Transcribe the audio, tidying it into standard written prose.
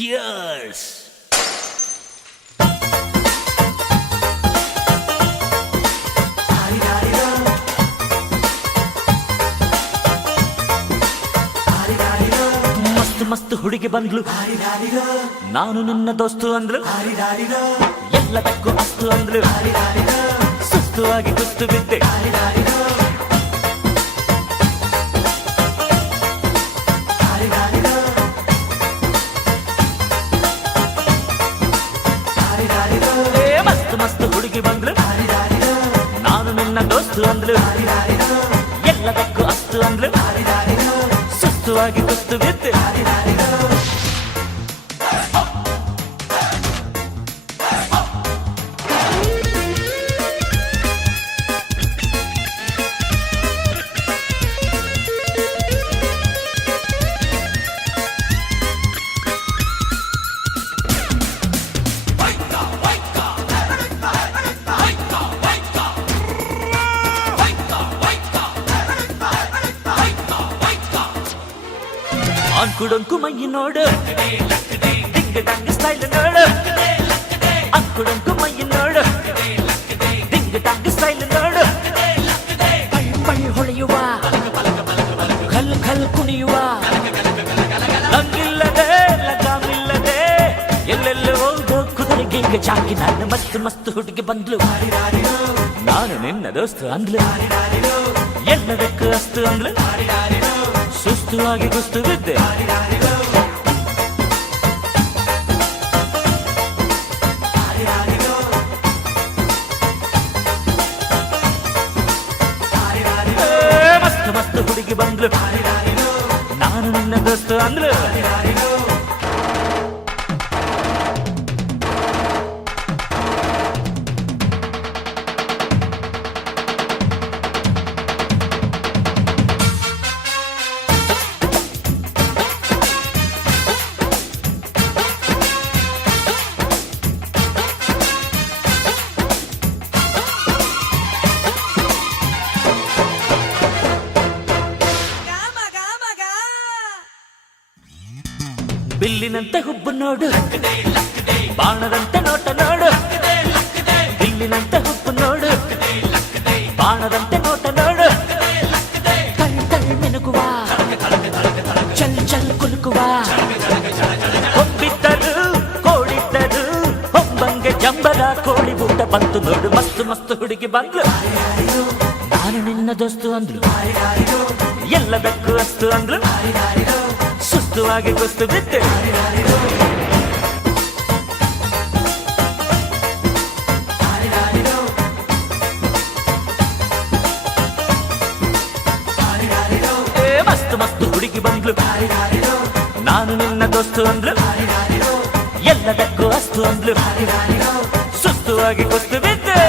Cheers! ಮಸ್ತ್ ಮಸ್ತ್ ಹುಡುಗಿ ಬಂದ್ಲು, ನಾನು ನಿನ್ನ ದೋಸ್ತು ಅಂದ್ಲು, ಎಲ್ಲದಕ್ಕೂ ಅಸ್ತು ಅಂದ್ಲು, ಸುಸ್ತು ಆಗಿ ಕುಸ್ತು ಬಿದ್ದೆ. ಮಸ್ತ್ ಮಸ್ತ್ ಹುಡುಗಿ ಬಂದ್ಲು, ನಾನು ನಿನ್ನ ದೋಸ್ತು ಅಂದ್ಲು, ಎಲ್ಲದಕ್ಕೂ ಅಸ್ತು ಅಂದ್ಲು, ಸುಸ್ತು ಆಗಿ ಕುಸ್ತು ಬಿದ್ದೆ. ಅಂಕುಡೊಂಕು ಮೈ ನೋಡು, ಡಿಂಗ್ ಡಂಗ್ ಸ್ಟೈಲ್ ನೋಡು, ಅಂಕುಡೊಂಕು ಮೈ ನೋಡು, ಡಿಂಗ್ ಡಂಗ್ ಸ್ಟೈಲ್ ನೋಡು, ಪಳ್ ಪಳ್ ಹೊಳೆಯುವ, ಖಲ್ ಖಲ್ ಕುಣಿಯುವ, ಲಂಗಿಲ್ಲದೆ ಲಗಾಮಿಲ್ಲದೆ ಎಲ್ಲೆಲ್ಲ ಹೋದೋ ಕುದುರೆಗೆ ಈಗ ಚಾಕಿ. ನಾನು ಮಸ್ತ್ ಮಸ್ತ್ ಹುಡುಗಿ ಬಂದ್ಲು, ನಾನು ನಿನ್ನ ದೋಸ್ತು ಅಂದ್ಲು, ಎಲ್ಲದಕ್ಕೂ ಅಸ್ತು ಅಂದ್ಲು, ಸುಸ್ತು ಆಗಿ ಕುಸ್ತು ಬಿದ್ದೆ. ಮಸ್ತ್ ಮಸ್ತ್ ಹುಡುಗಿ ಬಂದ್ಲು, ನಾನು ನಿನ್ನ ದೋಸ್ತು ಅಂದ್ಲು. ಬಿಲ್ಲಿನಂತೆ ಹುಬ್ಬು ನೋಡು, ಬಾಣದಂತೆ ನೋಟ ನೋಡು, ಬಿಲ್ಲಿನಂತೆ ಹುಬ್ಬು ನೋಡು, ಬಾಣದಂತೆ ನೋಟ ನೋಡು, ಕಣ್ ಕಣ್ ಮಿನುಗುವ, ಚಲ್ ಚಲ್ ಕುಲುಕುವ, ಹೊಬ್ಬಿದ್ದರು ಕೋಡಿದ್ದರು ಹೊಂಬಂಗೆ ಜಂಬದ ಕೋಳಿ ಊಟ ಬಂತು ನೋಡು. ಮಸ್ತ್ ಮಸ್ತ್ ಹುಡುಗಿ ಬಂದ್ಲು, ನಾನು ನಿನ್ನ ದೋಸ್ತು ಅಂದ್ಲು, ಎಲ್ಲದಕ್ಕೂ ಅಸ್ತು ಅಂದ್ಲು, ಸುಸ್ತು ಆಗಿ ಕುಸ್ತು ಬಿದ್ದೆ. ಮಸ್ತ್ ಮಸ್ತ್ ಹುಡುಗಿ ಬಂದ್ಲು, ನಾನು ನಿನ್ನ ದೋಸ್ತು ಅಂದ್ಲು, ಎಲ್ಲದಕ್ಕೂ ಅಸ್ತು ಅಂದ್ಲು, ಸುಸ್ತು ಆಗಿ ಕುಸ್ತು ಬಿದ್ದೆ.